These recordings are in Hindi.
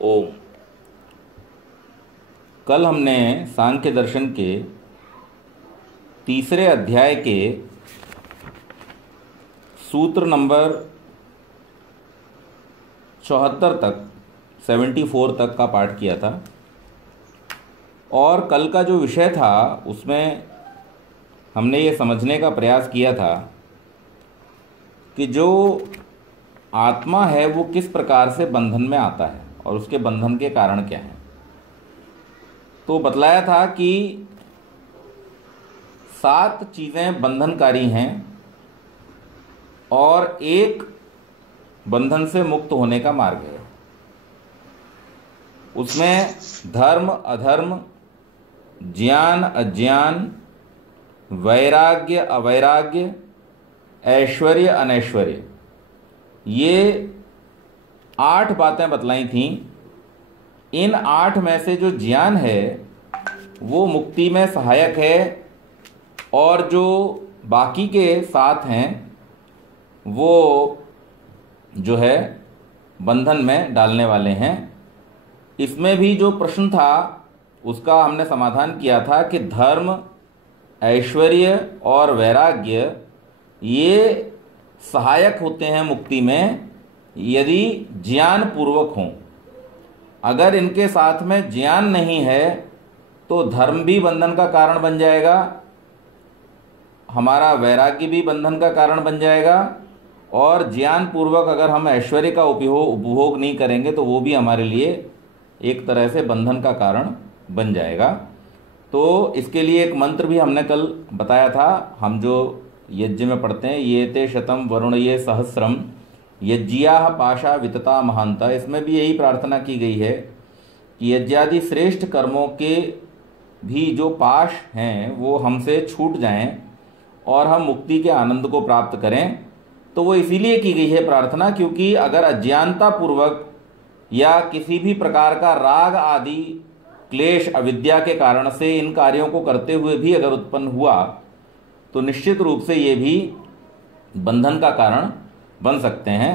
ओम। कल हमने सांख्य दर्शन के तीसरे अध्याय के सूत्र नंबर 74 तक 74 तक का पाठ किया था और कल का जो विषय था उसमें हमने ये समझने का प्रयास किया था कि जो आत्मा है वो किस प्रकार से बंधन में आता है और उसके बंधन के कारण क्या हैं। तो बतलाया था कि 7 चीज़ें बंधनकारी हैं और एक बंधन से मुक्त होने का मार्ग है। उसमें धर्म अधर्म, ज्ञान अज्ञान, वैराग्य अवैराग्य, ऐश्वर्य अनैश्वर्य, ये 8 बातें बतलाई थीं। इन 8 में से जो ज्ञान है वो मुक्ति में सहायक है और जो बाकी के 7 हैं वो जो है बंधन में डालने वाले हैं। इसमें भी जो प्रश्न था उसका हमने समाधान किया था कि धर्म, ऐश्वर्य और वैराग्य ये सहायक होते हैं मुक्ति में यदि ज्ञान पूर्वक हों। अगर इनके साथ में ज्ञान नहीं है तो धर्म भी बंधन का कारण बन जाएगा, हमारा वैराग्य भी बंधन का कारण बन जाएगा और ज्ञान पूर्वक अगर हम ऐश्वर्य का उपभोग नहीं करेंगे तो वो भी हमारे लिए एक तरह से बंधन का कारण बन जाएगा। तो इसके लिए एक मंत्र भी हमने कल बताया था, हम जो यज्ञ में पढ़ते हैं, ये ते शतम वरुण ये सहस्रम यज्ञिया पाशा वितता महांता। इसमें भी यही प्रार्थना की गई है कि यज्ञादि श्रेष्ठ कर्मों के भी जो पाश हैं वो हमसे छूट जाएं और हम मुक्ति के आनंद को प्राप्त करें। तो वो इसीलिए की गई है प्रार्थना क्योंकि अगर अज्ञानता पूर्वक या किसी भी प्रकार का राग आदि क्लेश अविद्या के कारण से इन कार्यों को करते हुए भी अगर उत्पन्न हुआ तो निश्चित रूप से ये भी बंधन का कारण बन सकते हैं।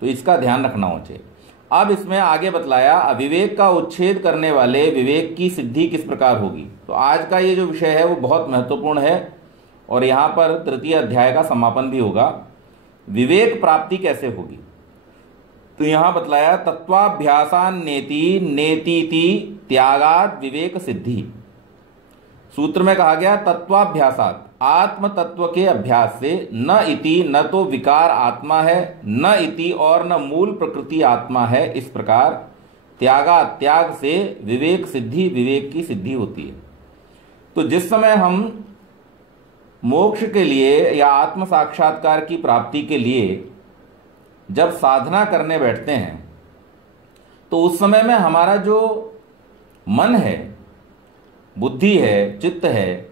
तो इसका ध्यान रखना हो चाहिए। अब इसमें आगे बतलाया अविवेक का उच्छेद करने वाले विवेक की सिद्धि किस प्रकार होगी। तो आज का ये जो विषय है वो बहुत महत्वपूर्ण है और यहाँ पर तृतीय अध्याय का समापन भी होगा। विवेक प्राप्ति कैसे होगी तो यहाँ बतलाया तत्वाभ्यासान नेति नेतीति त्यागात विवेक सिद्धि। सूत्र में कहा गया तत्वाभ्यासात, आत्म तत्व के अभ्यास से, न इति न तो विकार आत्मा है न इति और न मूल प्रकृति आत्मा है। इस प्रकार त्यागा त्याग से विवेक सिद्धि, विवेक की सिद्धि होती है। तो जिस समय हम मोक्ष के लिए या आत्म साक्षात्कार की प्राप्ति के लिए जब साधना करने बैठते हैं तो उस समय में हमारा जो मन है, बुद्धि है, चित्त है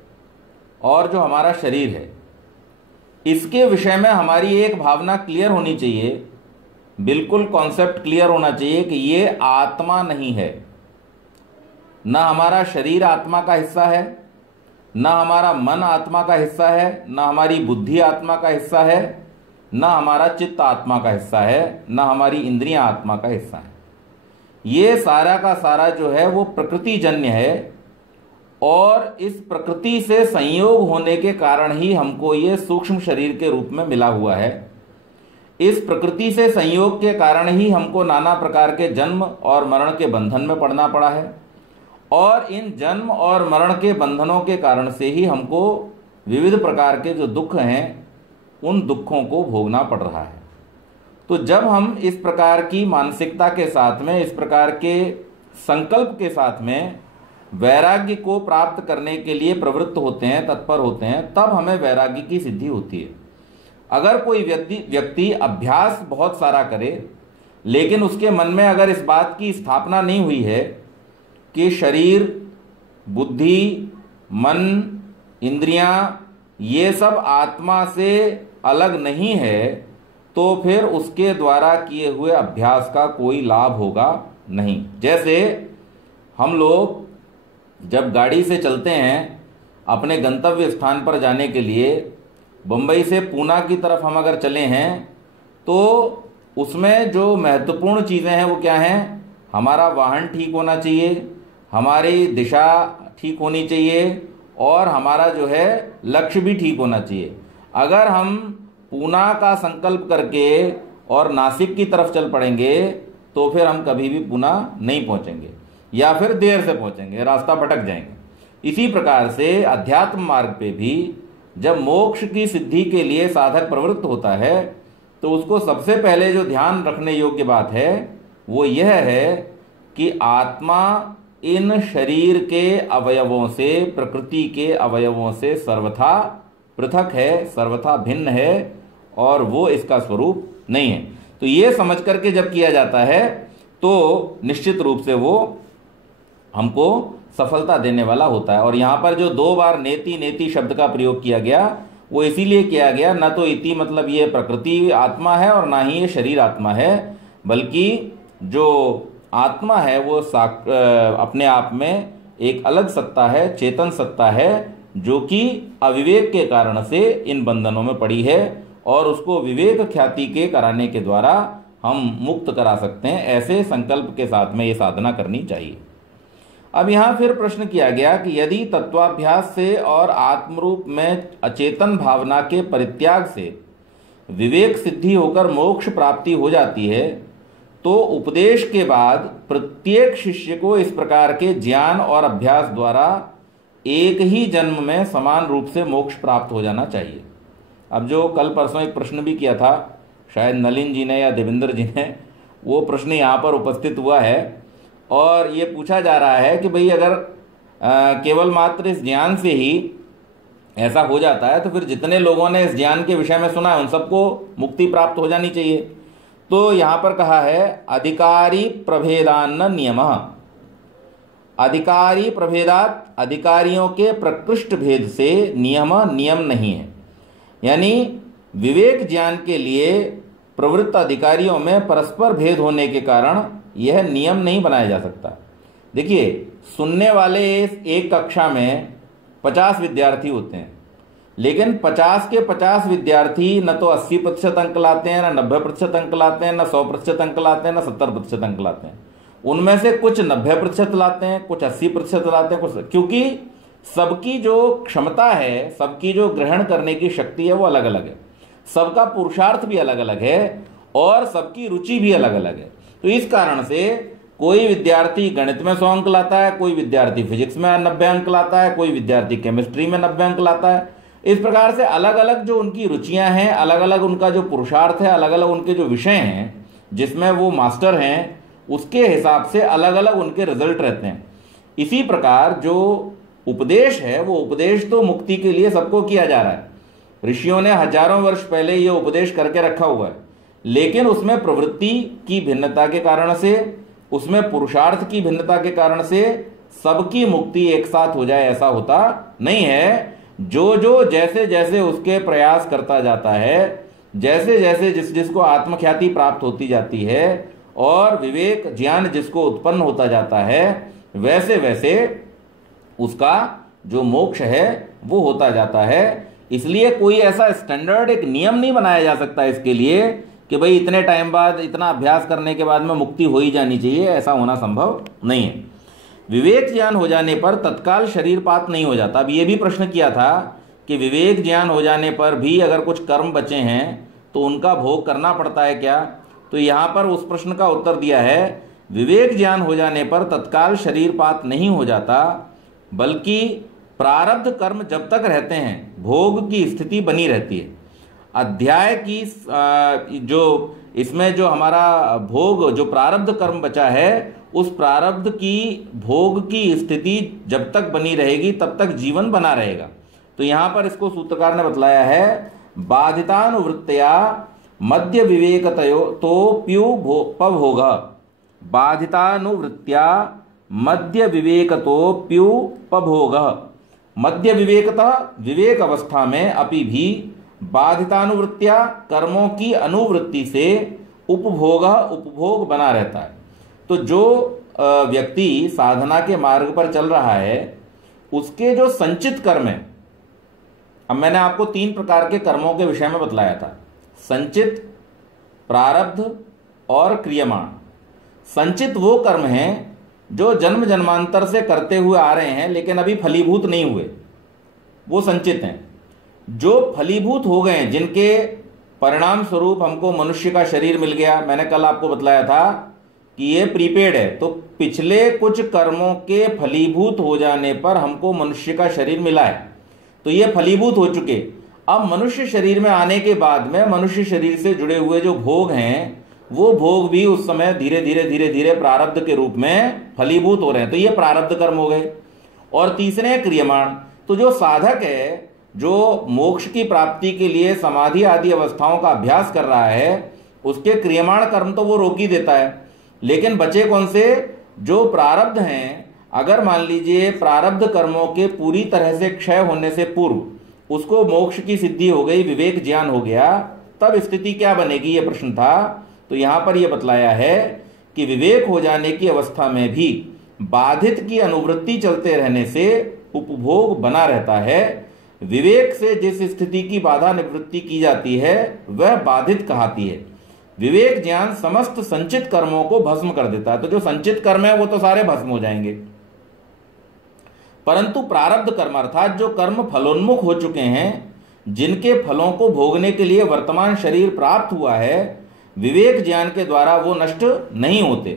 और जो हमारा शरीर है, इसके विषय में हमारी एक भावना क्लियर होनी चाहिए, बिल्कुल कॉन्सेप्ट क्लियर होना चाहिए कि ये आत्मा नहीं है। न हमारा शरीर आत्मा का हिस्सा है, न हमारा मन आत्मा का हिस्सा है, न हमारी बुद्धि आत्मा का हिस्सा है, न हमारा चित्त आत्मा का हिस्सा है, न हमारी इंद्रियां आत्मा का हिस्सा है। ये सारा का सारा जो है वो प्रकृति जन्य है और इस प्रकृति से संयोग होने के कारण ही हमको ये सूक्ष्म शरीर के रूप में मिला हुआ है। इस प्रकृति से संयोग के कारण ही हमको नाना प्रकार के जन्म और मरण के बंधन में पड़ना पड़ा है और इन जन्म और मरण के बंधनों के कारण से ही हमको विविध प्रकार के जो दुख हैं उन दुखों को भोगना पड़ रहा है। तो जब हम इस प्रकार की मानसिकता के साथ में, इस प्रकार के संकल्प के साथ में वैराग्य को प्राप्त करने के लिए प्रवृत्त होते हैं, तत्पर होते हैं, तब हमें वैराग्य की सिद्धि होती है। अगर कोई व्यक्ति अभ्यास बहुत सारा करे लेकिन उसके मन में अगर इस बात की स्थापना नहीं हुई है कि शरीर, बुद्धि, मन, इंद्रियां ये सब आत्मा से अलग नहीं है तो फिर उसके द्वारा किए हुए अभ्यास का कोई लाभ होगा नहीं। जैसे हम लोग जब गाड़ी से चलते हैं अपने गंतव्य स्थान पर जाने के लिए, बम्बई से पूना की तरफ हम अगर चले हैं तो उसमें जो महत्वपूर्ण चीज़ें हैं वो क्या हैं, हमारा वाहन ठीक होना चाहिए, हमारी दिशा ठीक होनी चाहिए और हमारा जो है लक्ष्य भी ठीक होना चाहिए। अगर हम पूना का संकल्प करके और नासिक की तरफ चल पड़ेंगे तो फिर हम कभी भी पूना नहीं पहुंचेंगे या फिर देर से पहुंचेंगे, रास्ता भटक जाएंगे। इसी प्रकार से अध्यात्म मार्ग पे भी जब मोक्ष की सिद्धि के लिए साधक प्रवृत्त होता है तो उसको सबसे पहले जो ध्यान रखने योग्य बात है वो यह है कि आत्मा इन शरीर के अवयवों से, प्रकृति के अवयवों से सर्वथा पृथक है, सर्वथा भिन्न है और वो इसका स्वरूप नहीं है। तो ये समझ करके जब किया जाता है तो निश्चित रूप से वो हमको सफलता देने वाला होता है। और यहाँ पर जो 2 बार नेति नेति शब्द का प्रयोग किया गया वो इसीलिए किया गया, न तो इति मतलब ये प्रकृति आत्मा है और ना ही ये शरीर आत्मा है, बल्कि जो आत्मा है वो अपने आप में एक अलग सत्ता है, चेतन सत्ता है, जो कि अविवेक के कारण से इन बंधनों में पड़ी है और उसको विवेक ख्याति के कराने के द्वारा हम मुक्त करा सकते हैं। ऐसे संकल्प के साथ में ये साधना करनी चाहिए। अब यहाँ फिर प्रश्न किया गया कि यदि तत्वाभ्यास से और आत्मरूप में अचेतन भावना के परित्याग से विवेक सिद्धि होकर मोक्ष प्राप्ति हो जाती है तो उपदेश के बाद प्रत्येक शिष्य को इस प्रकार के ज्ञान और अभ्यास द्वारा एक ही जन्म में समान रूप से मोक्ष प्राप्त हो जाना चाहिए। अब जो कल परसों एक प्रश्न भी किया था, शायद नलिन जी ने या देवेंद्र जी ने, वो प्रश्न यहाँ पर उपस्थित हुआ है और ये पूछा जा रहा है कि भाई अगर केवल मात्र इस ज्ञान से ही ऐसा हो जाता है तो फिर जितने लोगों ने इस ज्ञान के विषय में सुना है उन सबको मुक्ति प्राप्त हो जानी चाहिए। तो यहाँ पर कहा है अधिकारी प्रभेदान्न नियम, अधिकारी प्रभेदात, अधिकारियों के प्रकृष्ट भेद से नियम नहीं है। यानी विवेक ज्ञान के लिए प्रवृत्त अधिकारियों में परस्पर भेद होने के कारण यह नियम नहीं बनाया जा सकता। देखिए, सुनने वाले एक कक्षा में 50 विद्यार्थी होते हैं, लेकिन 50 के 50 विद्यार्थी न तो 80% अंक लाते हैं, न 90% अंक लाते हैं, न 100% अंक लाते हैं, न 70% अंक लाते हैं। उनमें से कुछ 90% लाते हैं, कुछ 80% लाते हैं, कुछ, क्योंकि सबकी जो क्षमता है, सबकी जो ग्रहण करने की शक्ति है वो अलग अलग है, सबका पुरुषार्थ भी अलग अलग है और सबकी रुचि भी अलग अलग है। तो इस कारण से कोई विद्यार्थी गणित में 100 अंक लाता है, कोई विद्यार्थी फिजिक्स में 90 अंक लाता है, कोई विद्यार्थी केमिस्ट्री में 90 अंक लाता है। इस प्रकार से अलग अलग जो उनकी रुचियां हैं, अलग अलग उनका जो पुरुषार्थ है, अलग अलग उनके जो विषय हैं जिसमें वो मास्टर हैं, उसके हिसाब से अलग अलग उनके रिजल्ट रहते हैं। इसी प्रकार जो उपदेश है वो उपदेश तो मुक्ति के लिए सबको किया जा रहा है। ऋषियों ने हजारों वर्ष पहले ये उपदेश करके रखा हुआ है, लेकिन उसमें प्रवृत्ति की भिन्नता के कारण से, उसमें पुरुषार्थ की भिन्नता के कारण से सबकी मुक्ति एक साथ हो जाए ऐसा होता नहीं है। जो जो जैसे जैसे उसके प्रयास करता जाता है, जैसे जैसे जिसको आत्मख्याति प्राप्त होती जाती है और विवेक ज्ञान जिसको उत्पन्न होता जाता है, वैसे वैसे उसका जो मोक्ष है वो होता जाता है। इसलिए कोई ऐसा स्टैंडर्ड एक नियम नहीं बनाया जा सकता इसके लिए कि भाई इतने टाइम बाद, इतना अभ्यास करने के बाद में मुक्ति हो ही जानी चाहिए, ऐसा होना संभव नहीं है। विवेक ज्ञान हो जाने पर तत्काल शरीरपात नहीं हो जाता। अब ये भी प्रश्न किया था कि विवेक ज्ञान हो जाने पर भी अगर कुछ कर्म बचे हैं तो उनका भोग करना पड़ता है क्या? तो यहाँ पर उस प्रश्न का उत्तर दिया है, विवेक ज्ञान हो जाने पर तत्काल शरीरपात नहीं हो जाता, बल्कि प्रारब्ध कर्म जब तक रहते हैं भोग की स्थिति बनी रहती है। अध्याय की जो इसमें जो हमारा भोग, जो प्रारब्ध कर्म बचा है, उस प्रारब्ध की भोग की स्थिति जब तक बनी रहेगी तब तक जीवन बना रहेगा। तो यहाँ पर इसको सूत्रकार ने बतलाया है, बाधितानुवृत्तया मध्य विवेकतयो तोप्युपभोग, बाधितानुवृत्त्या मध्य विवेकतोप्युपभोग। मध्य विवेकतः विवेक अवस्था में अपि भी बाधितानुवृत्त्या कर्मों की अनुवृत्ति से उपभोग बना रहता है। तो जो व्यक्ति साधना के मार्ग पर चल रहा है उसके जो संचित कर्म है, अब मैंने आपको 3 प्रकार के कर्मों के विषय में बतलाया था, संचित, प्रारब्ध और क्रियमाण। संचित वो कर्म हैं जो जन्म जन्मांतर से करते हुए आ रहे हैं लेकिन अभी फलीभूत नहीं हुए, वो संचित हैं। जो फलीभूत हो गए, जिनके परिणाम स्वरूप हमको मनुष्य का शरीर मिल गया, मैंने कल आपको बतलाया था कि ये प्रीपेड है, तो पिछले कुछ कर्मों के फलीभूत हो जाने पर हमको मनुष्य का शरीर मिला है, तो ये फलीभूत हो चुके। अब मनुष्य शरीर में आने के बाद में मनुष्य शरीर से जुड़े हुए जो भोग हैं, वो भोग भी उस समय धीरे धीरे प्रारब्ध के रूप में फलीभूत हो रहे हैं, तो ये प्रारब्ध कर्म हो गए। और तीसरे हैं क्रियमाण। तो जो साधक है, जो मोक्ष की प्राप्ति के लिए समाधि आदि अवस्थाओं का अभ्यास कर रहा है, उसके क्रियमाण कर्म तो वो रोक ही देता है, लेकिन बचे कौन से? जो प्रारब्ध हैं। अगर मान लीजिए प्रारब्ध कर्मों के पूरी तरह से क्षय होने से पूर्व उसको मोक्ष की सिद्धि हो गई, विवेक ज्ञान हो गया, तब स्थिति क्या बनेगी, ये प्रश्न था। तो यहां पर यह बतलाया है कि विवेक हो जाने की अवस्था में भी बाधित की अनुवृत्ति चलते रहने से उपभोग बना रहता है। विवेक से जिस स्थिति की बाधा निवृत्ति की जाती है वह बाधित कहलाती है। विवेक ज्ञान समस्त संचित कर्मों को भस्म कर देता है। तो जो संचित कर्म है वो तो सारे भस्म हो जाएंगे, परंतु प्रारब्ध कर्म अर्थात जो कर्म फलोन्मुख हो चुके हैं, जिनके फलों को भोगने के लिए वर्तमान शरीर प्राप्त हुआ है, विवेक ज्ञान के द्वारा वो नष्ट नहीं होते,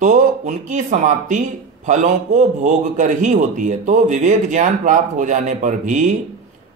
तो उनकी समाप्ति फलों को भोग कर ही होती है। तो विवेक ज्ञान प्राप्त हो जाने पर भी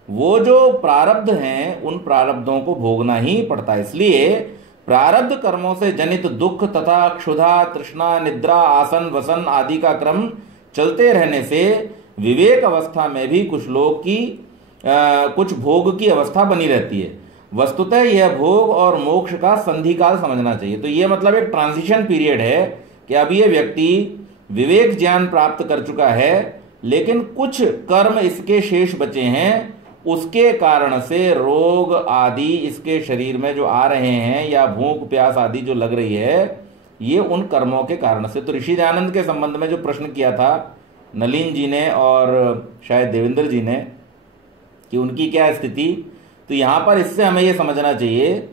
वो जो प्रारब्ध हैं, उन प्रारब्धों को भोगना ही पड़ता है। इसलिए प्रारब्ध कर्मों से जनित दुख तथा क्षुधा, तृष्णा, निद्रा, आसन, वसन आदि का क्रम चलते रहने से विवेक अवस्था में भी कुछ लोग की कुछ भोग की अवस्था बनी रहती है। वस्तुतः यह भोग और मोक्ष का संधि काल समझना चाहिए। तो यह मतलब एक ट्रांजिशन पीरियड है कि अब यह व्यक्ति विवेक ज्ञान प्राप्त कर चुका है, लेकिन कुछ कर्म इसके शेष बचे हैं, उसके कारण से रोग आदि इसके शरीर में जो आ रहे हैं या भूख प्यास आदि जो लग रही है, ये उन कर्मों के कारण से। तो ऋषि दयानंद के संबंध में जो प्रश्न किया था नलिन जी ने और शायद देवेंद्र जी ने कि उनकी क्या स्थिति, तो यहां पर इससे हमें यह समझना चाहिए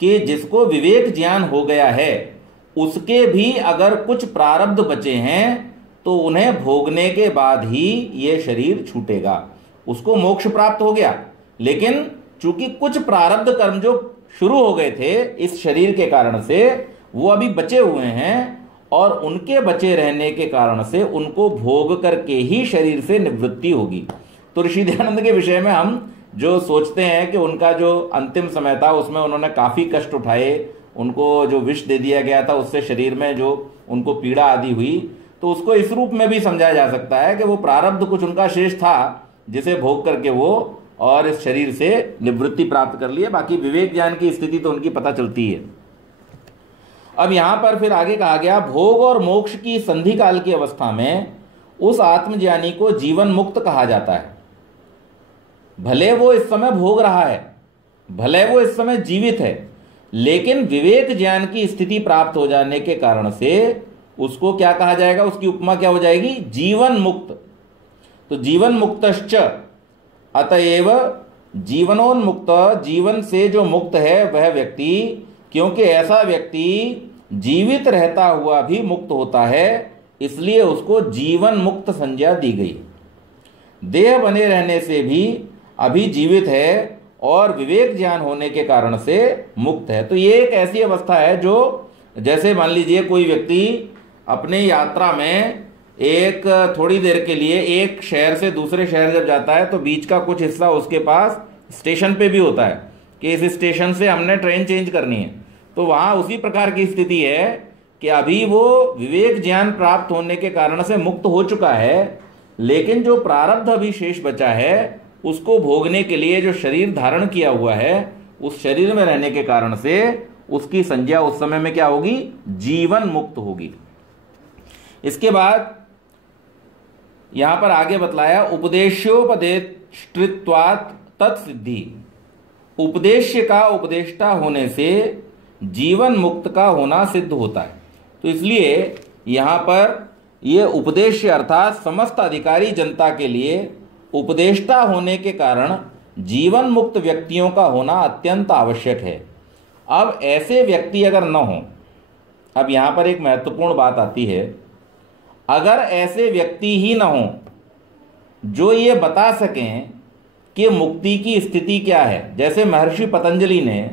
कि जिसको विवेक ज्ञान हो गया है उसके भी अगर कुछ प्रारब्ध बचे हैं तो उन्हें भोगने के बाद ही ये शरीर छूटेगा। उसको मोक्ष प्राप्त हो गया, लेकिन चूंकि कुछ प्रारब्ध कर्म जो शुरू हो गए थे इस शरीर के कारण से, वो अभी बचे हुए हैं, और उनके बचे रहने के कारण से उनको भोग करके ही शरीर से निवृत्ति होगी। तो ऋषि दयानंद के विषय में हम जो सोचते हैं कि उनका जो अंतिम समय था उसमें उन्होंने काफी कष्ट उठाए, उनको जो विष दे दिया गया था उससे शरीर में जो उनको पीड़ा आदि हुई, तो उसको इस रूप में भी समझाया जा सकता है कि वो प्रारब्ध कुछ उनका शेष था जिसे भोग करके वो और इस शरीर से निवृत्ति प्राप्त कर लिए। बाकी विवेक ज्ञान की स्थिति तो उनकी पता चलती है। अब यहां पर फिर आगे कहा गया, भोग और मोक्ष की संधि काल की अवस्था में उस आत्मज्ञानी को जीवन मुक्त कहा जाता है। भले वो इस समय भोग रहा है, भले वो इस समय जीवित है, लेकिन विवेक ज्ञान की स्थिति प्राप्त हो जाने के कारण से उसको क्या कहा जाएगा, उसकी उपमा क्या हो जाएगी, जीवन मुक्त। तो जीवन मुक्तश्च, अतएव जीवनोन्मुक्त, जीवन से जो मुक्त है वह व्यक्ति, क्योंकि ऐसा व्यक्ति जीवित रहता हुआ भी मुक्त होता है, इसलिए उसको जीवन मुक्त संज्ञा दी गई। देह बने रहने से भी अभी जीवित है और विवेक ज्ञान होने के कारण से मुक्त है। तो ये एक ऐसी अवस्था है जो, जैसे मान लीजिए कोई व्यक्ति अपने यात्रा में एक थोड़ी देर के लिए एक शहर से दूसरे शहर जब जाता है तो बीच का कुछ हिस्सा उसके पास स्टेशन पे भी होता है कि इस स्टेशन से हमने ट्रेन चेंज करनी है। तो वहाँ उसी प्रकार की स्थिति है कि अभी वो विवेक ज्ञान प्राप्त होने के कारण से मुक्त हो चुका है, लेकिन जो प्रारब्ध अभी शेष बचा है उसको भोगने के लिए जो शरीर धारण किया हुआ है, उस शरीर में रहने के कारण से उसकी संज्ञा उस समय में क्या होगी, जीवन मुक्त होगी। इसके बाद यहां पर आगे बतलाया, उपदेश्योपदेष्टृत्वात् तत्सिद्धि। उपदेश्य का उपदेष्टा होने से जीवन मुक्त का होना सिद्ध होता है। तो इसलिए यहां पर यह उपदेश्य अर्थात समस्त अधिकारी जनता के लिए उपदेष्टा होने के कारण जीवन मुक्त व्यक्तियों का होना अत्यंत आवश्यक है। अब ऐसे व्यक्ति अगर न हो, अब यहाँ पर एक महत्वपूर्ण बात आती है, अगर ऐसे व्यक्ति ही न हों जो ये बता सकें कि मुक्ति की स्थिति क्या है, जैसे महर्षि पतंजलि ने,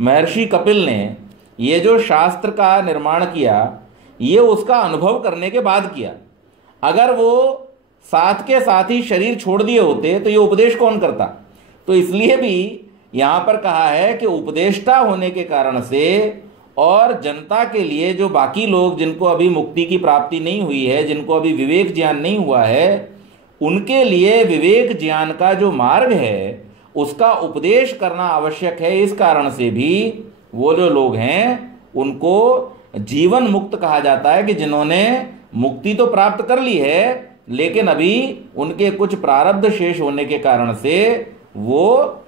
महर्षि कपिल ने ये जो शास्त्र का निर्माण किया, ये उसका अनुभव करने के बाद किया। अगर वो साथ के साथ ही शरीर छोड़ दिए होते तो ये उपदेश कौन करता? तो इसलिए भी यहाँ पर कहा है कि उपदेष्टा होने के कारण से और जनता के लिए, जो बाकी लोग जिनको अभी मुक्ति की प्राप्ति नहीं हुई है, जिनको अभी विवेक ज्ञान नहीं हुआ है, उनके लिए विवेक ज्ञान का जो मार्ग है उसका उपदेश करना आवश्यक है। इस कारण से भी वो जो लोग हैं उनको जीवन मुक्त कहा जाता है, कि जिन्होंने मुक्ति तो प्राप्त कर ली है लेकिन अभी उनके कुछ प्रारब्ध शेष होने के कारण से वो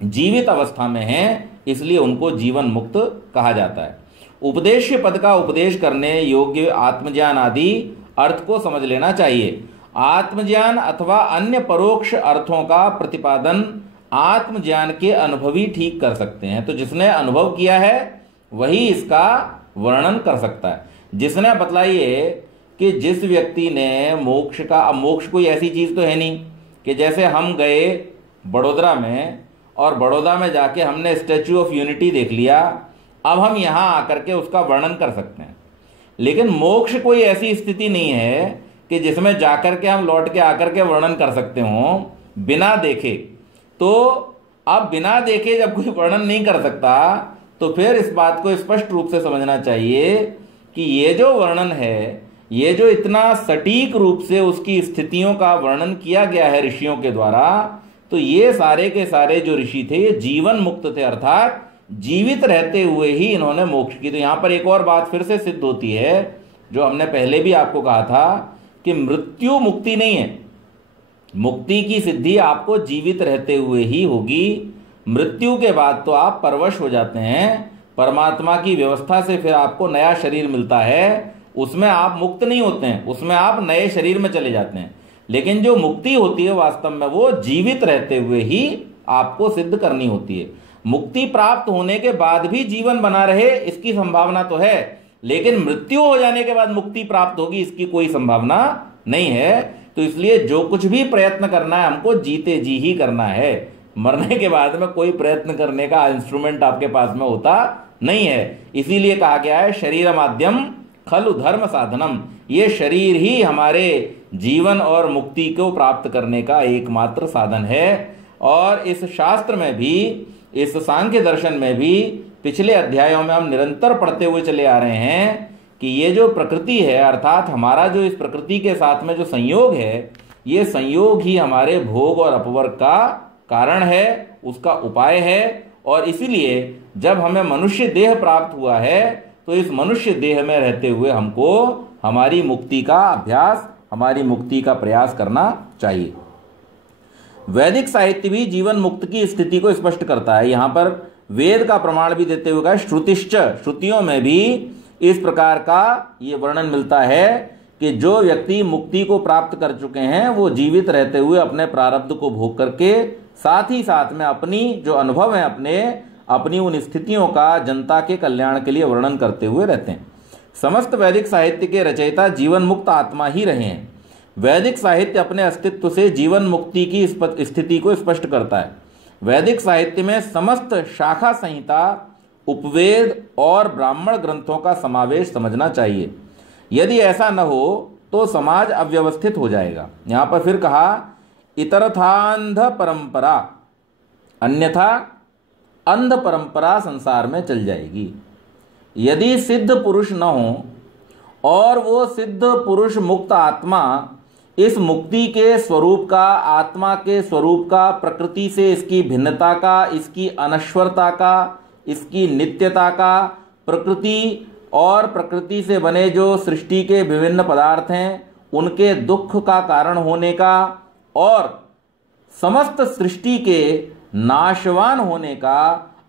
जीवित अवस्था में हैं, इसलिए उनको जीवन मुक्त कहा जाता है। उपदेश्य पद का उपदेश करने योग्य आत्मज्ञान आदि अर्थ को समझ लेना चाहिए। आत्मज्ञान अथवा अन्य परोक्ष अर्थों का प्रतिपादन आत्मज्ञान के अनुभवी ठीक कर सकते हैं। तो जिसने अनुभव किया है वही इसका वर्णन कर सकता है। जिसने बतलाइए कि जिस व्यक्ति ने मोक्ष का, अब मोक्ष कोई ऐसी चीज तो है नहीं कि जैसे हम गए बड़ोदरा में और बड़ौदा में जाके हमने स्टैच्यू ऑफ यूनिटी देख लिया, अब हम यहाँ आकर के उसका वर्णन कर सकते हैं। लेकिन मोक्ष कोई ऐसी स्थिति नहीं है कि जिसमें जाकर के हम लौट के आकर के वर्णन कर सकते हों बिना देखे। तो अब बिना देखे जब कोई वर्णन नहीं कर सकता तो फिर इस बात को स्पष्ट रूप से समझना चाहिए कि ये जो वर्णन है, ये जो इतना सटीक रूप से उसकी स्थितियों का वर्णन किया गया है ऋषियों के द्वारा, तो ये सारे के सारे जो ऋषि थे ये जीवन मुक्त थे, अर्थात जीवित रहते हुए ही इन्होंने मोक्ष की। तो यहां पर एक और बात फिर से सिद्ध होती है जो हमने पहले भी आपको कहा था कि मृत्यु मुक्ति नहीं है। मुक्ति की सिद्धि आपको जीवित रहते हुए ही होगी। मृत्यु के बाद तो आप परवश हो जाते हैं, परमात्मा की व्यवस्था से फिर आपको नया शरीर मिलता है, उसमें आप मुक्त नहीं होते हैं, उसमें आप नए शरीर में चले जाते हैं। लेकिन जो मुक्ति होती है वास्तव में वो जीवित रहते हुए ही आपको सिद्ध करनी होती है। मुक्ति प्राप्त होने के बाद भी जीवन बना रहे इसकी संभावना तो है, लेकिन मृत्यु हो जाने के बाद मुक्ति प्राप्त होगी इसकी कोई संभावना नहीं है। तो इसलिए जो कुछ भी प्रयत्न करना है हमको जीते जी ही करना है। मरने के बाद में कोई प्रयत्न करने का इंस्ट्रूमेंट आपके पास में होता नहीं है। इसीलिए कहा गया है शरीर माध्यम खलु धर्म साधनम, ये शरीर ही हमारे जीवन और मुक्ति को प्राप्त करने का एकमात्र साधन है। और इस शास्त्र में भी, इस सांख्य दर्शन में भी पिछले अध्यायों में हम निरंतर पढ़ते हुए चले आ रहे हैं कि ये जो प्रकृति है, अर्थात हमारा जो इस प्रकृति के साथ में जो संयोग है, ये संयोग ही हमारे भोग और अपवर्ग का कारण है, उसका उपाय है। और इसीलिए जब हमें मनुष्य देह प्राप्त हुआ है तो इस मनुष्य देह में रहते हुए हमको हमारी मुक्ति का अभ्यास, हमारी मुक्ति का प्रयास करना चाहिए। वैदिक साहित्य भी जीवन मुक्त की स्थिति को स्पष्ट करता है। यहाँ पर वेद का प्रमाण भी देते हुए कहा श्रुतिश्च, श्रुतियों में भी इस प्रकार का ये वर्णन मिलता है कि जो व्यक्ति मुक्ति को प्राप्त कर चुके हैं वो जीवित रहते हुए अपने प्रारब्ध को भोग करके साथ ही साथ में अपनी जो अनुभव है अपनी उन स्थितियों का जनता के कल्याण के लिए वर्णन करते हुए रहते हैं। समस्त वैदिक साहित्य के रचयिता जीवन मुक्त आत्मा ही रहे हैं। वैदिक साहित्य अपने अस्तित्व से जीवन मुक्ति की स्थिति को स्पष्ट करता है। वैदिक साहित्य में समस्त शाखा संहिता, उपवेद और ब्राह्मण ग्रंथों का समावेश समझना चाहिए। यदि ऐसा न हो तो समाज अव्यवस्थित हो जाएगा। यहाँ पर फिर कहा इतरथांध परंपरा, अन्यथा अंध परंपरा संसार में चल जाएगी। यदि सिद्ध पुरुष न हो और वो सिद्ध पुरुष मुक्त आत्मा इस मुक्ति के स्वरूप का, आत्मा के स्वरूप का, प्रकृति से इसकी भिन्नता का, इसकी अनश्वरता का, इसकी नित्यता का, प्रकृति और प्रकृति से बने जो सृष्टि के विभिन्न पदार्थ हैं उनके दुख का कारण होने का और समस्त सृष्टि के नाशवान होने का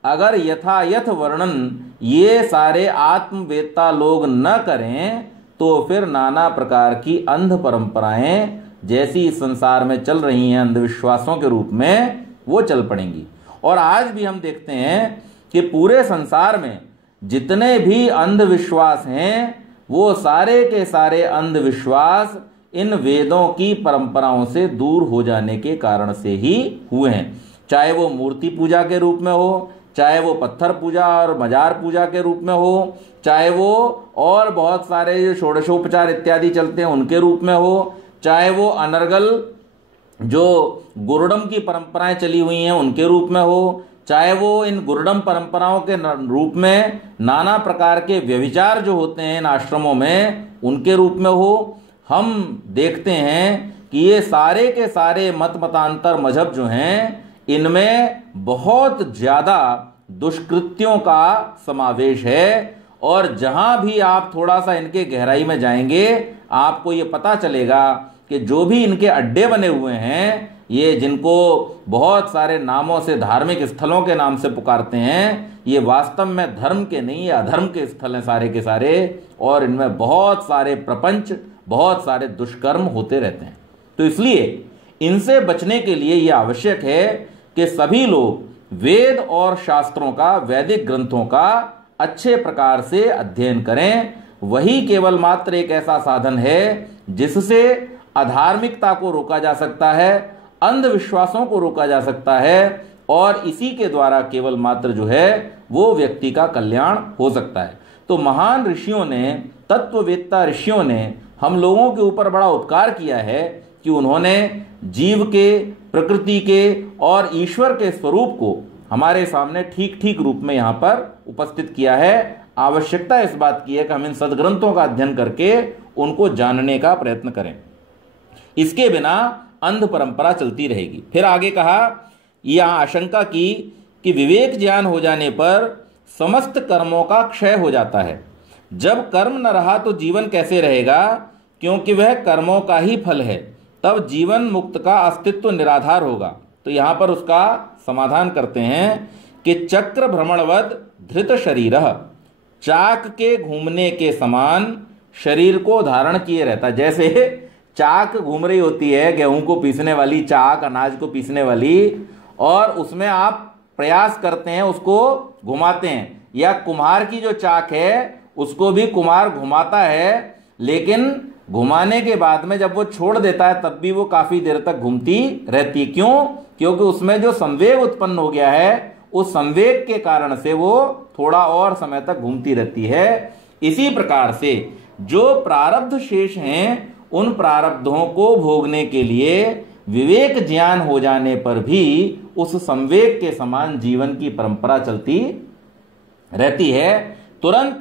अगर यथायथ वर्णन ये सारे आत्मवेत्ता लोग न करें तो फिर नाना प्रकार की अंध परंपराएं जैसी इस संसार में चल रही हैं अंधविश्वासों के रूप में वो चल पड़ेंगी। और आज भी हम देखते हैं कि पूरे संसार में जितने भी अंधविश्वास हैं वो सारे के सारे अंधविश्वास इन वेदों की परंपराओं से दूर हो जाने के कारण से ही हुए हैं। चाहे वो मूर्ति पूजा के रूप में हो, चाहे वो पत्थर पूजा और मजार पूजा के रूप में हो, चाहे वो और बहुत सारे जो षोडशोपचार इत्यादि चलते हैं उनके रूप में हो, चाहे वो अनर्गल जो गुरुडम की परंपराएं चली हुई हैं उनके रूप में हो, चाहे वो इन गुरुडम परंपराओं के रूप में नाना प्रकार के व्यभिचार जो होते हैं इन आश्रमों में उनके रूप में हो, हम देखते हैं कि ये सारे के सारे मत मतांतर मजहब जो हैं इनमें बहुत ज़्यादा दुष्कृत्यों का समावेश है। और जहां भी आप थोड़ा सा इनके गहराई में जाएंगे आपको ये पता चलेगा कि जो भी इनके अड्डे बने हुए हैं, ये जिनको बहुत सारे नामों से धार्मिक स्थलों के नाम से पुकारते हैं, ये वास्तव में धर्म के नहीं, ये अधर्म के स्थल हैं सारे के सारे। और इनमें बहुत सारे प्रपंच, बहुत सारे दुष्कर्म होते रहते हैं। तो इसलिए इनसे बचने के लिए यह आवश्यक है कि सभी लोग वेद और शास्त्रों का, वैदिक ग्रंथों का अच्छे प्रकार से अध्ययन करें। वही केवल मात्र एक ऐसा साधन है जिससे अधार्मिकता को रोका जा सकता है, अंधविश्वासों को रोका जा सकता है, और इसी के द्वारा केवल मात्र जो है वो व्यक्ति का कल्याण हो सकता है। तो महान ऋषियों ने, तत्ववेत्ता ऋषियों ने हम लोगों के ऊपर बड़ा उपकार किया है कि उन्होंने जीव के, प्रकृति के और ईश्वर के स्वरूप को हमारे सामने ठीक ठीक रूप में यहाँ पर उपस्थित किया है। आवश्यकता इस बात की है कि हम इन सदग्रंथों का अध्ययन करके उनको जानने का प्रयत्न करें, इसके बिना अंध परंपरा चलती रहेगी। फिर आगे कहा, यह आशंका की कि विवेक ज्ञान हो जाने पर समस्त कर्मों का क्षय हो जाता है। जब कर्म न रहा तो जीवन कैसे रहेगा, क्योंकि वह कर्मों का ही फल है। तब जीवन मुक्त का अस्तित्व निराधार होगा। तो यहाँ पर उसका समाधान करते हैं कि चक्र भ्रमणवद धृत शरीरः, चाक के घूमने के समान शरीर को धारण किए रहता है। जैसे चाक घूम रही होती है, गेहूं को पीसने वाली चाक, अनाज को पीसने वाली, और उसमें आप प्रयास करते हैं, उसको घुमाते हैं। या कुम्हार की जो चाक है उसको भी कुम्हार घुमाता है, लेकिन घुमाने के बाद में जब वो छोड़ देता है तब भी वो काफी देर तक घूमती रहती है। क्यों? क्योंकि उसमें जो संवेग उत्पन्न हो गया है उस संवेग के कारण से वो थोड़ा और समय तक घूमती रहती है। इसी प्रकार से जो प्रारब्ध शेष हैं उन प्रारब्धों को भोगने के लिए विवेक ज्ञान हो जाने पर भी उस संवेग के समान जीवन की परंपरा चलती रहती है। तुरंत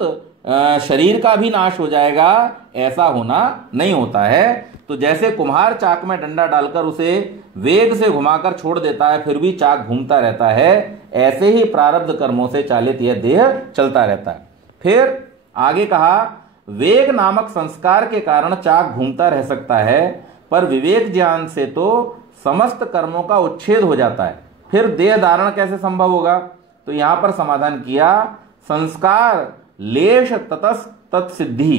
शरीर का भी नाश हो जाएगा ऐसा होना नहीं होता है। तो जैसे कुम्हार चाक में डंडा डालकर उसे वेग से घुमाकर छोड़ देता है फिर भी चाक घूमता रहता है, ऐसे ही प्रारब्ध कर्मों से चालित यह देह चलता रहता है। फिर आगे कहा, वेग नामक संस्कार के कारण चाक घूमता रह सकता है, पर विवेक ज्ञान से तो समस्त कर्मों का उच्छेद हो जाता है। फिर देह धारण कैसे संभव होगा? तो यहां पर समाधान किया, संस्कार लेश ततस तत्सिद्धि,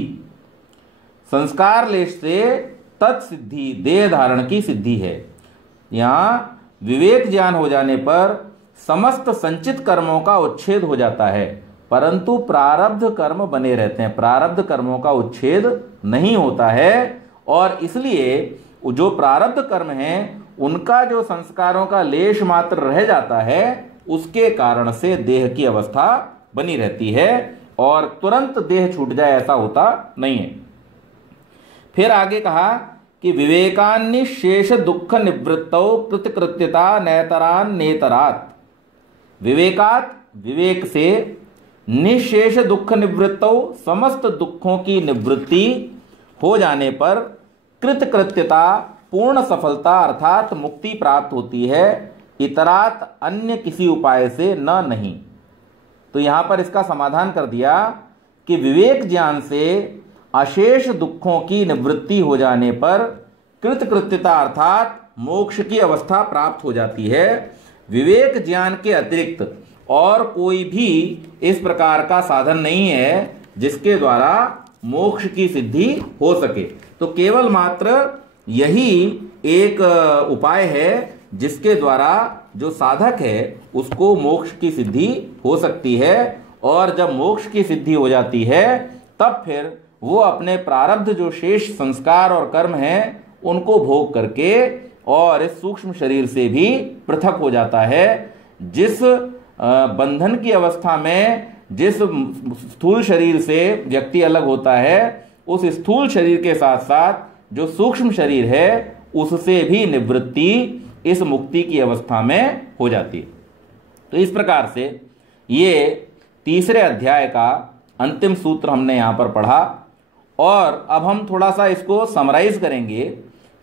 संस्कार लेश से तत्सिद्धि देह धारण की सिद्धि है। यहां विवेक ज्ञान हो जाने पर समस्त संचित कर्मों का उच्छेद हो जाता है, परंतु प्रारब्ध कर्म बने रहते हैं, प्रारब्ध कर्मों का उच्छेद नहीं होता है। और इसलिए जो प्रारब्ध कर्म हैं उनका जो संस्कारों का लेश मात्र रह जाता है उसके कारण से देह की अवस्था बनी रहती है और तुरंत देह छूट जाए ऐसा होता नहीं है। फिर आगे कहा कि विवेकान्निशेष दुख निवृत्तौ कृतकृत्यता नेतरान नेतरात, विवेकात विवेक से, निशेष दुख निवृत्तौ समस्त दुखों की निवृत्ति हो जाने पर कृतकृत्यता पूर्ण सफलता अर्थात मुक्ति प्राप्त होती है, इतरात अन्य किसी उपाय से न नहीं। तो यहां पर इसका समाधान कर दिया कि विवेक ज्ञान से अशेष दुखों की निवृत्ति हो जाने पर कृतकृत्यता अर्थात मोक्ष की अवस्था प्राप्त हो जाती है। विवेक ज्ञान के अतिरिक्त और कोई भी इस प्रकार का साधन नहीं है जिसके द्वारा मोक्ष की सिद्धि हो सके। तो केवल मात्र यही एक उपाय है जिसके द्वारा जो साधक है उसको मोक्ष की सिद्धि हो सकती है। और जब मोक्ष की सिद्धि हो जाती है तब फिर वो अपने प्रारब्ध जो शेष संस्कार और कर्म हैं उनको भोग करके और इस सूक्ष्म शरीर से भी पृथक हो जाता है। जिस बंधन की अवस्था में जिस स्थूल शरीर से व्यक्ति अलग होता है, उस स्थूल शरीर के साथ साथ जो सूक्ष्म शरीर है उससे भी निवृत्ति इस मुक्ति की अवस्था में हो जाती है। तो इस प्रकार से ये तीसरे अध्याय का अंतिम सूत्र हमने यहाँ पर पढ़ा और अब हम थोड़ा सा इसको समराइज करेंगे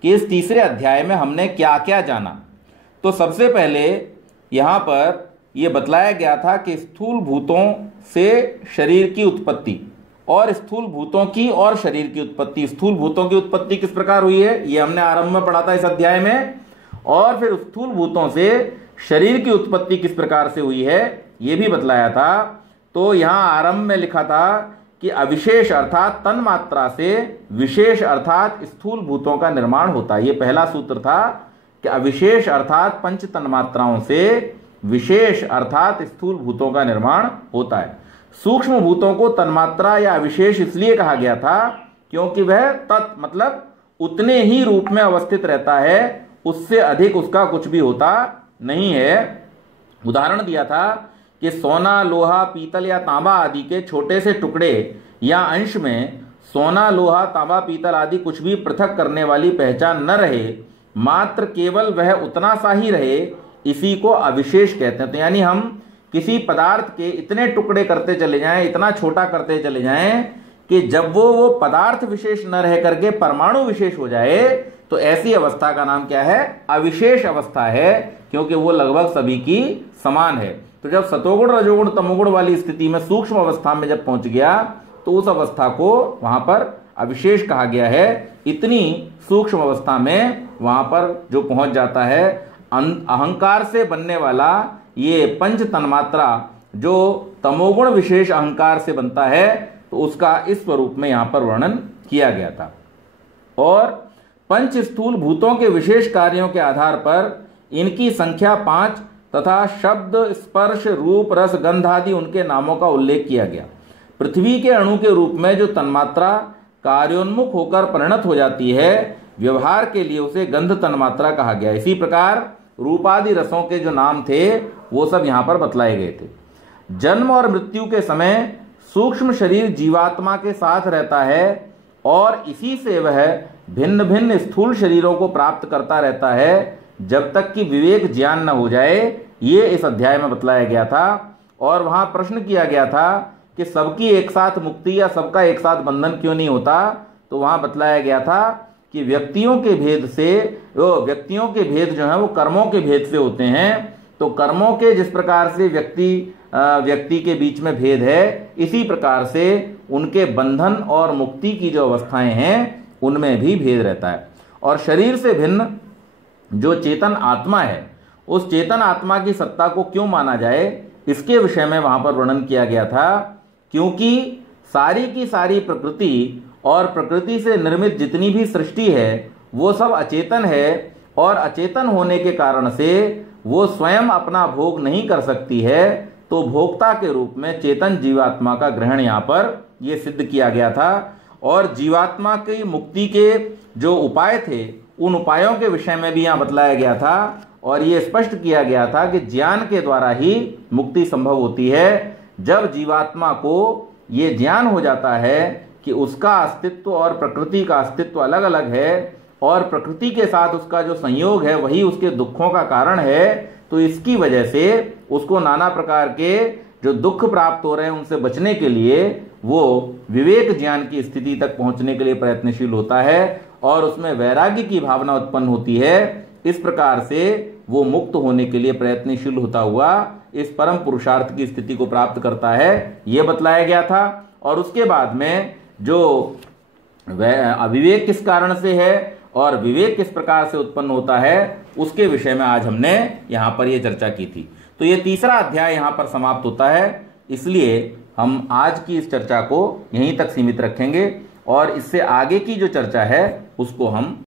कि इस तीसरे अध्याय में हमने क्या क्या जाना। तो सबसे पहले यहाँ पर यह बतलाया गया था कि स्थूल भूतों से शरीर की उत्पत्ति और स्थूल भूतों की और शरीर की उत्पत्ति। स्थूल भूतों की उत्पत्ति किस प्रकार हुई है ये हमने आरंभ में पढ़ा था इस अध्याय में, और फिर स्थूल भूतों से शरीर की उत्पत्ति किस प्रकार से हुई है ये भी बतलाया था। तो यहाँ आरंभ में लिखा था कि अविशेष अर्थात तन मात्रा से विशेष अर्थात स्थूल भूतों का निर्माण होता है। ये पहला सूत्र था कि अविशेष अर्थात पंच तन्मात्राओं से विशेष अर्थात स्थूल भूतों का निर्माण होता है। सूक्ष्म भूतों को तन्मात्रा या विशेष इसलिए कहा गया था क्योंकि वह तत् मतलब उतने ही रूप में अवस्थित रहता है, उससे अधिक उसका कुछ भी होता नहीं है। उदाहरण दिया था कि सोना, लोहा, पीतल या तांबा आदि के छोटे से टुकड़े या अंश में सोना, लोहा, तांबा, पीतल आदि कुछ भी पृथक करने वाली पहचान न रहे, मात्र केवल वह उतना सा ही रहे, इसी को अविशेष कहते हैं। तो यानी हम किसी पदार्थ के इतने टुकड़े करते चले जाएं, इतना छोटा करते चले जाएं कि जब वो पदार्थ विशेष न रह करके परमाणु विशेष हो जाए, तो ऐसी अवस्था का नाम क्या है? अविशेष अवस्था है, क्योंकि वो लगभग सभी की समान है। तो जब सतोगुण, रजोगुण, तमोगुण वाली स्थिति में सूक्ष्म अवस्था में जब पहुंच गया तो उस अवस्था को वहां पर अविशेष कहा गया है। इतनी सूक्ष्म अवस्था में वहां पर जो पहुंच जाता है, अहंकार से बनने वाला ये पंच तन्मात्रा जो तमोगुण विशेष अहंकार से बनता है, तो उसका इस स्वरूप में यहां पर वर्णन किया गया था। और पंच स्थूल भूतों के विशेष कार्यों के आधार पर इनकी संख्या 5 तथा शब्द, स्पर्श, रूप, रस, गंध आदि उनके नामों का उल्लेख किया गया। पृथ्वी के अणु के रूप में जो तन्मात्रा कार्योन्मुख होकर परिणत हो जाती है, व्यवहार के लिए उसे गंध तन्मात्रा कहा गया। इसी प्रकार रूपादि रसों के जो नाम थे वो सब यहां पर बतलाए गए थे। जन्म और मृत्यु के समय सूक्ष्म शरीर जीवात्मा के साथ रहता है और इसी से वह भिन्न भिन्न स्थूल शरीरों को प्राप्त करता रहता है जब तक कि विवेक ज्ञान न हो जाए। ये इस अध्याय में बतलाया गया था। और वहां प्रश्न किया गया था कि सबकी एक साथ मुक्ति या सबका एक साथ बंधन क्यों नहीं होता। तो वहां बतलाया गया था कि व्यक्तियों के भेद जो है वो कर्मों के भेद से होते हैं। तो कर्मों के जिस प्रकार से व्यक्ति के बीच में भेद है, इसी प्रकार से उनके बंधन और मुक्ति की जो अवस्थाएं हैं उनमें भी भेद रहता है। और शरीर से भिन्न जो चेतन आत्मा है, उस चेतन आत्मा की सत्ता को क्यों माना जाए, इसके विषय में वहां पर वर्णन किया गया था। क्योंकि सारी की सारी प्रकृति और प्रकृति से निर्मित जितनी भी सृष्टि है वो सब अचेतन है, और अचेतन होने के कारण से वो स्वयं अपना भोग नहीं कर सकती है। तो भोक्ता के रूप में चेतन जीवात्मा का ग्रहण यहाँ पर ये सिद्ध किया गया था। और जीवात्मा की मुक्ति के जो उपाय थे, उन उपायों के विषय में भी यहाँ बतलाया गया था। और ये स्पष्ट किया गया था कि ज्ञान के द्वारा ही मुक्ति संभव होती है। जब जीवात्मा को ये ज्ञान हो जाता है कि उसका अस्तित्व और प्रकृति का अस्तित्व अलग अलग है, और प्रकृति के साथ उसका जो संयोग है वही उसके दुखों का कारण है, तो इसकी वजह से उसको नाना प्रकार के जो दुख प्राप्त हो रहे हैं उनसे बचने के लिए वो विवेक ज्ञान की स्थिति तक पहुंचने के लिए प्रयत्नशील होता है, और उसमें वैराग्य की भावना उत्पन्न होती है। इस प्रकार से वो मुक्त होने के लिए प्रयत्नशील होता हुआ इस परम पुरुषार्थ की स्थिति को प्राप्त करता है, ये बतलाया गया था। और उसके बाद में जो अविवेक किस कारण से है और विवेक किस प्रकार से उत्पन्न होता है, उसके विषय में आज हमने यहाँ पर ये चर्चा की थी। तो ये तीसरा अध्याय यहाँ पर समाप्त होता है, इसलिए हम आज की इस चर्चा को यहीं तक सीमित रखेंगे और इससे आगे की जो चर्चा है उसको हम